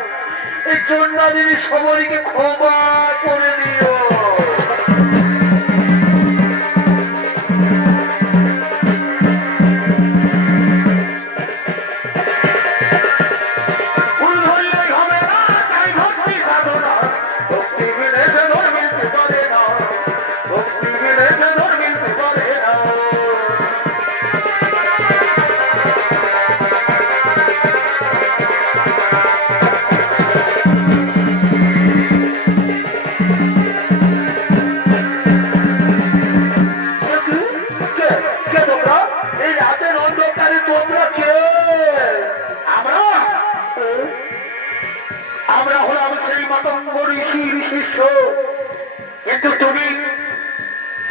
এই চন্ডালিনী সবরীকে ক্ষমা করে দিও। আমরা হলাম সেই মাতঙ্গ ঋষির শিষ্য, কিন্তু তুমি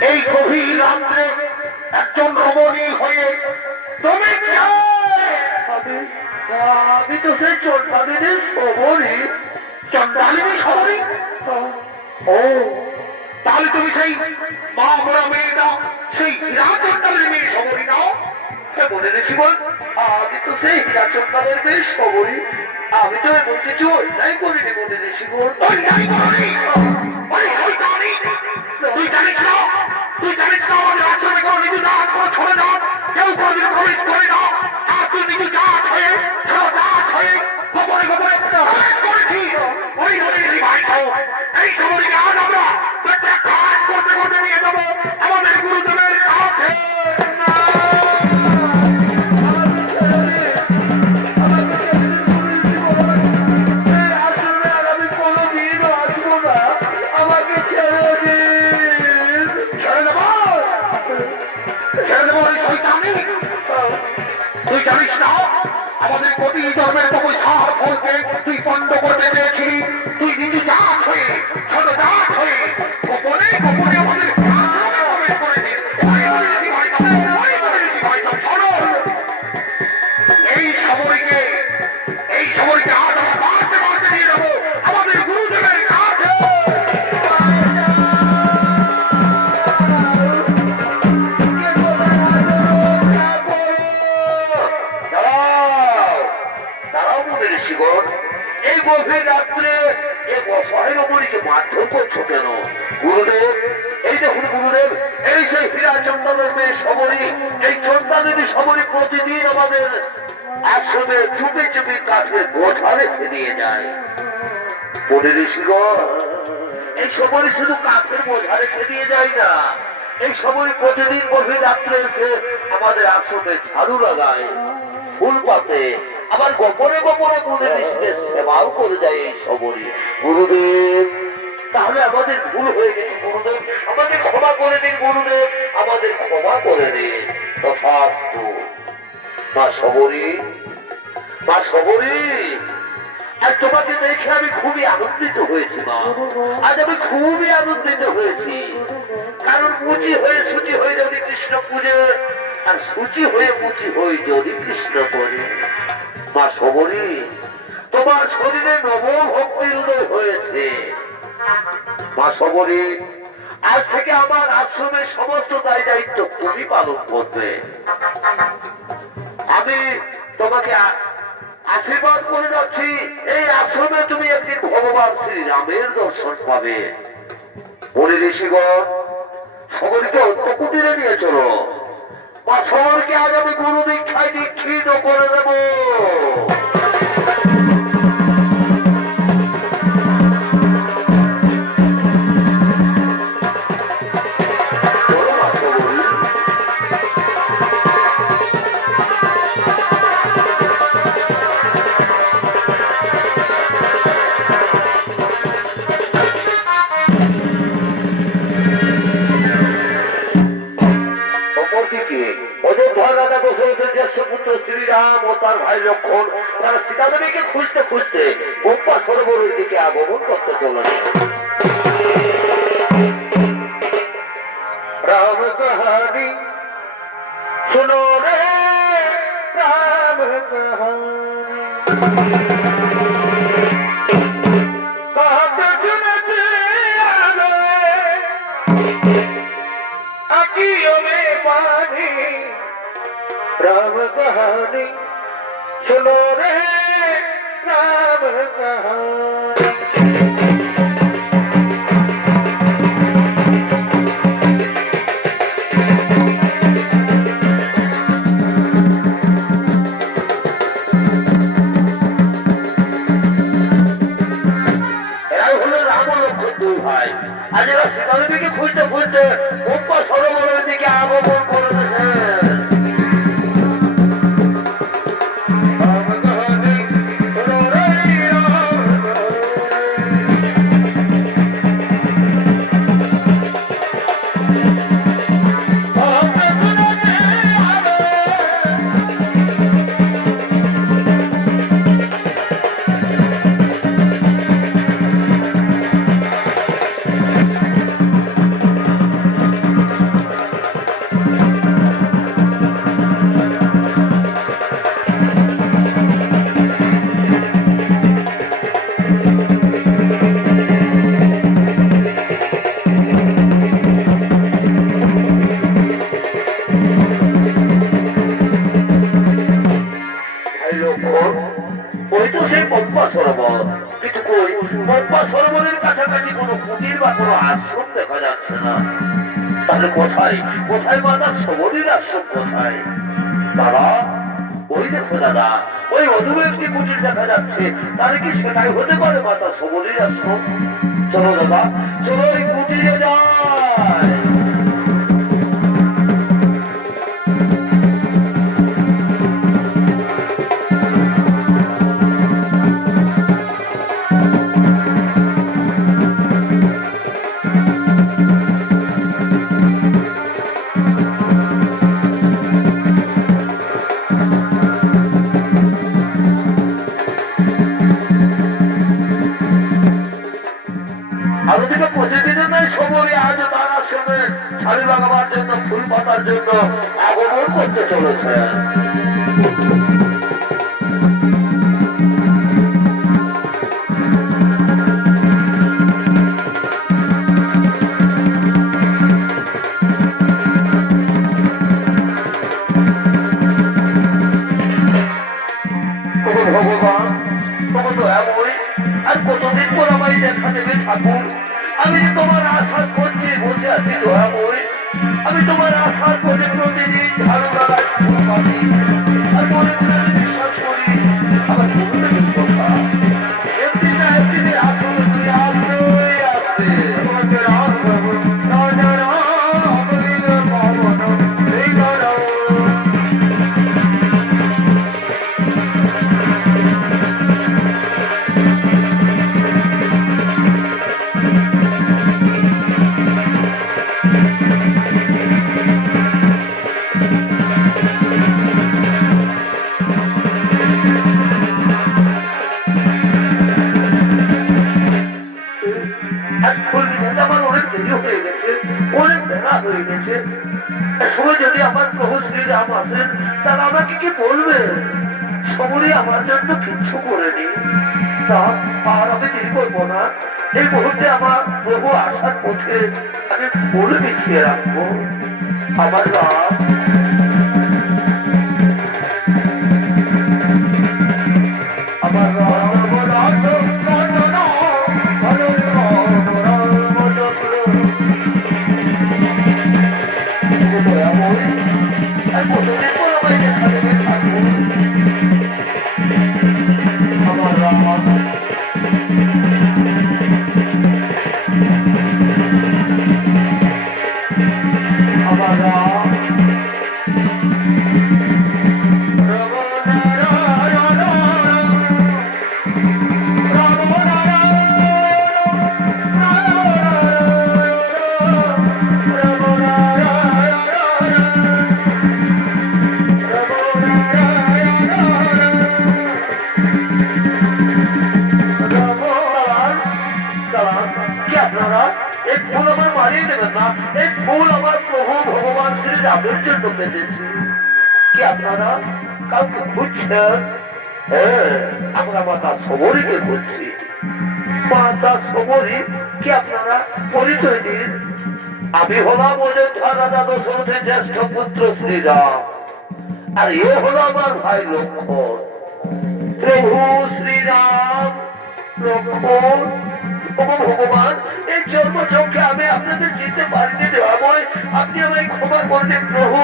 এই গভীর রাত্রে একজন রমণী হয়ে তুমি আমি তো সেই চন্ডালিনী সবরী। চন্ডালিনী সবরী? ও, তাহলে তুমি সেই মা মরা মেয়ে নাও, সেই হীরা চন্ডালের মেয়ে সবরী নাও? মনে রেখি বল, আমি তো সেই হীরা চন্ডালের মেয়ে সবরী। আমি তো এমন কিছু অন্যায় করিনি মনে রেখি বল। অন্যায় করনি? তুই জানিস না, তুই জানিস না আমাদের আশ্রমে কোনো নিজে জাহাজ করে ছড়ে না, কেউ করবি প্রবেশ করে না, আর তুই নিজে জাহাজ হয়ে জাহাজ হয়ে গোপনে গোপনে করেছি। ওই নদীর ভাই এই সবরীকে আজ আমরা কাজ করতে করতে নিয়ে যাবো আমাদের গুরুদেবের কাছে। তুই জানিস না আমাদের কোটি ধর্মের তপস্যার ফলকে তুই পণ্ড করতে পেরেছিলি। তুই নিজে জাত হয়ে ছোট জাত হয়ে গোপনে গোপনে আমাদের এই সবরীকে আজ আমরা বাঁচতে বাঁচতে নিয়ে যাবো আমাদের গুরুদেবের কাছে। এই গভীর রাত্রে এই অসহায় রমণীকে মারধর করছো কেন গুরুদেব? এই দেখুন গুরুদেব, এই সেই হীরা চন্ডালের মেয়ে সবরী, এই চন্ডালিনী সবরী প্রতিদিন আমাদের আশ্রমে চুপি চুপি কাঠের বোঝা রেখে দিয়ে যায়। মনে ঋষিগণ, এই সবরী শুধু কাঠের বোঝা রেখে দিয়ে যায় না, এই সবরী প্রতিদিন গভীর রাত্রে এসে আমাদের আশ্রমে ঝাড়ু লাগায়, ফুল পাতে, আবার গোপনে গোপনে মনে ঋষিদের সেবাও করে যায় এই সবরী। গুরুদেব, তাহলে আমাদের ভুল হয়ে গেছে গুরুদেব, আমাদের ক্ষমা করে দিন গুরুদেব, আমাদের ক্ষমা করে দিন। তথাস্তু। মা সবরী, মা সবরী, আজ তোমাকে দেখে আমি খুবই আনন্দিত হয়েছি মা। আজ আমি খুবই আনন্দিত হয়েছি, কারণ মুচি হয়ে সুচি হয়ে যদি কৃষ্ণ পূজে, আর সুচি হয়ে মুচি হয়ে যদি কৃষ্ণ করে। মা সবরী, তোমার শরীরে নবভক্তির উদয় হয়েছে। মা সবরী, আজ থেকে আমার আশ্রমের সমস্ত দায় দায়িত্ব তুমি পালন করবে। আমি তোমাকে আশীর্বাদ করে যাচ্ছি, এই আশ্রমে তুমি একদিন ভগবান শ্রীরামের দর্শন পাবে। মনে ঋষিগণ, সবরীকে অন্তঃকুটিরে নিয়ে চলো। মা সবরীকে আজ আমি গুরু দীক্ষায় দীক্ষিত করে দেব। শ্রীরাম ও তার ভাই লক্ষণ তারা সীতা দেবীকে খুঁজতে খুঁজতে পম্পা সরোবরের দিকে আগমন করতে চলেছে। राम कहानी सुनो रे राम कहानी कहते सुनते आ गए अखियों में पानी राम कहानी सुनो रे राम कहानी আজেরা সেখানে দিকে খুঁজতে খুঁজতে মুম্বা সরোবরের দিকে আগমন করেছে ওই তো সেই পম্পা সরোবর কিন্তু কই পম্পা সরোবরের কাছাকাছি কোনো কুটির বা কোনো আশ্রম দেখা যাচ্ছে না তাহলে কোথায় কোথায় মাতা সবরীর আশ্রম কোথায় বাবা ওই দেখো দাদা ওই অদূরে একটি কুটির দেখা যাচ্ছে তাহলে কি সেটাই হতে পারে মাতা সবরীর আশ্রম চলো দাদা চলো ওই কুটিরে যায় আলোচনা প্রতিদিনের নয় সময় আজ তার আশ্রমে ছাড়ি লাগাবার জন্য ফুল পাতার জন্য আগমন করতে চলেছে ভগবান তোমার তো এমন আর কতদিন পর আমায় দেখা দেবে ঠাকুর আমি যে তোমার আশার করছি বসে আছি দয়াময় আমি তোমার আশার পথে প্রতিদিন ঝাড়ু লাগাই ফুল পাতি আর মনে মনে বিশ্বাস করি আমার বহুদের কথা একদিন না একদিনে আসলে তুমি আসবেই আসবে তোমাকে আসবো সময় যদি আমার প্রভু শ্রীরাম আসেন তাহলে আমাকে কি বলবে সময় আমার জন্য কিচ্ছু করেনি তা আর আমি দেরি করবো না এই মুহূর্তে আমার প্রভু আসার পথে আমি বলে বিছিয়ে রাখবো আমার রাম আমার রাম এই ফুল আমার মারিয়ে দেবেন না এই ফুল আমার রামের জন্য পেতেছি। কি আপনারা কাউকে খুঁজছেন? হ্যাঁ, আমরা মাতা সমরীকে খুঁজছি। মাতা সমরী, কি আপনারা পরিচয় দিন। আমি হলাম অযোধ্যা রাজা দশরথের জ্যেষ্ঠ পুত্র শ্রীরাম, আর এ হলো আমার ভাই লক্ষ্মণ। প্রভু শ্রীরাম, লক্ষ্মণ, ভগবান, এই জন্মচক্ষে আমি আপনাদের চিনতে পারিনি দেওয়াময়, আপনি আমায় ক্ষমা করে দিন প্রভু,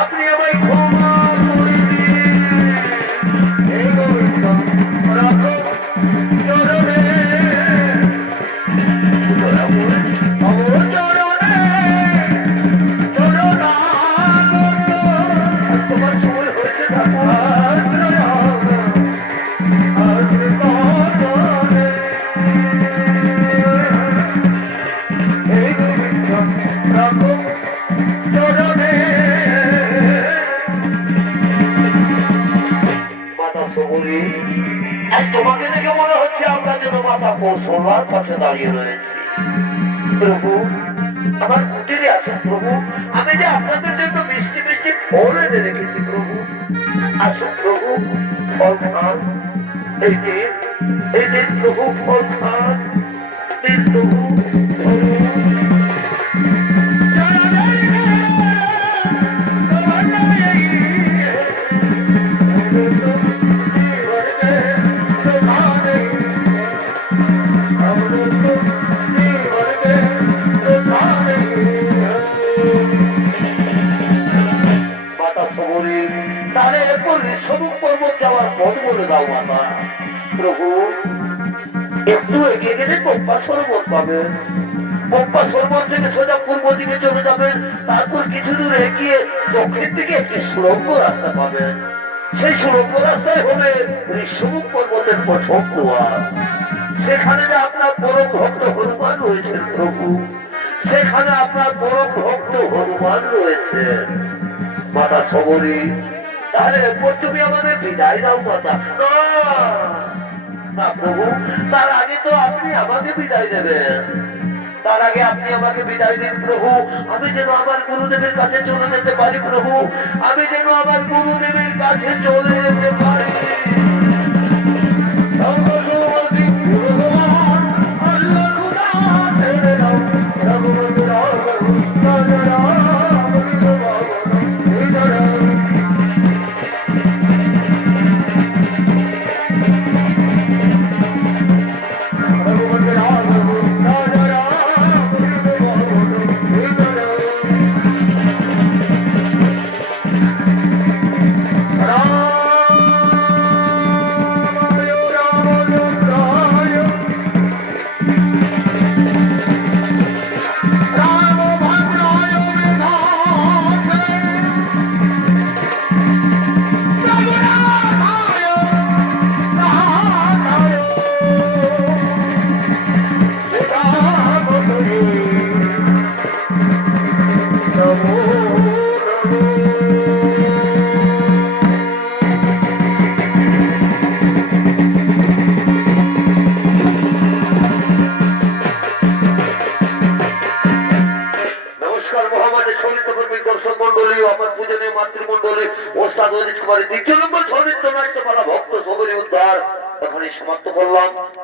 আপনি আমায় ক্ষমা করে দিন। এই গোবিন্দ রাখো চরণে, তোমার সময় হয়েছে তোমাকে দেখে মনে হচ্ছে আমরা যেন মাথা কৌশলার পাশে দাঁড়িয়ে রয়েছি। প্রভু আমার কুটিরে আছেন প্রভু, আমি যে আপনাদের জন্য মিষ্টি মিষ্টি ফল এনে রেখেছি প্রভু। আসুন প্রভু, ফল খান। এই দিন প্রভু, ফল খান। দিন প্রভু, তাহলে এরপর ঋষভুক পর্বত যাওয়ার পথ বলে দাও মাতা। প্রভু একটু এগিয়ে গেলে পম্পা সরোবর পাবেন। পম্পা সরোবর থেকে সোজা পূর্ব দিকে চলে যাবেন, তারপর কিছু দূর এগিয়ে দক্ষিণ দিকে একটি সুড়ঙ্গ রাস্তা পাবেন। সেই সুড়ঙ্গ রাস্তায় হবে ঋষভুক পর্বতের প্রথম দুয়ার। সেখানে যে আপনার পরম ভক্ত হনুমান রয়েছেন প্রভু, সেখানে আপনার পরম ভক্ত হনুমান রয়েছেন। মাতা সমরী, তাহলে এরপর তুমি আমাদের বিদায় দাও মাতা। না প্রভু, তার আগে তো আপনি আমাকে বিদায় দেবেন। তার আগে আপনি আমাকে বিদায় দিন প্রভু, আমি যেন আমার গুরুদেবের কাছে চলে যেতে পারি প্রভু, আমি যেন আমার গুরুদেবের কাছে চলে যেতে পারি। মাতৃমন্ডলী ওস্তাদ অজিত কুমারের দ্বিতীয় নম্বর সৌমিত্র নাট্যপালা ভক্ত সবরী উদ্ধার এখানে সমাপ্ত করলাম।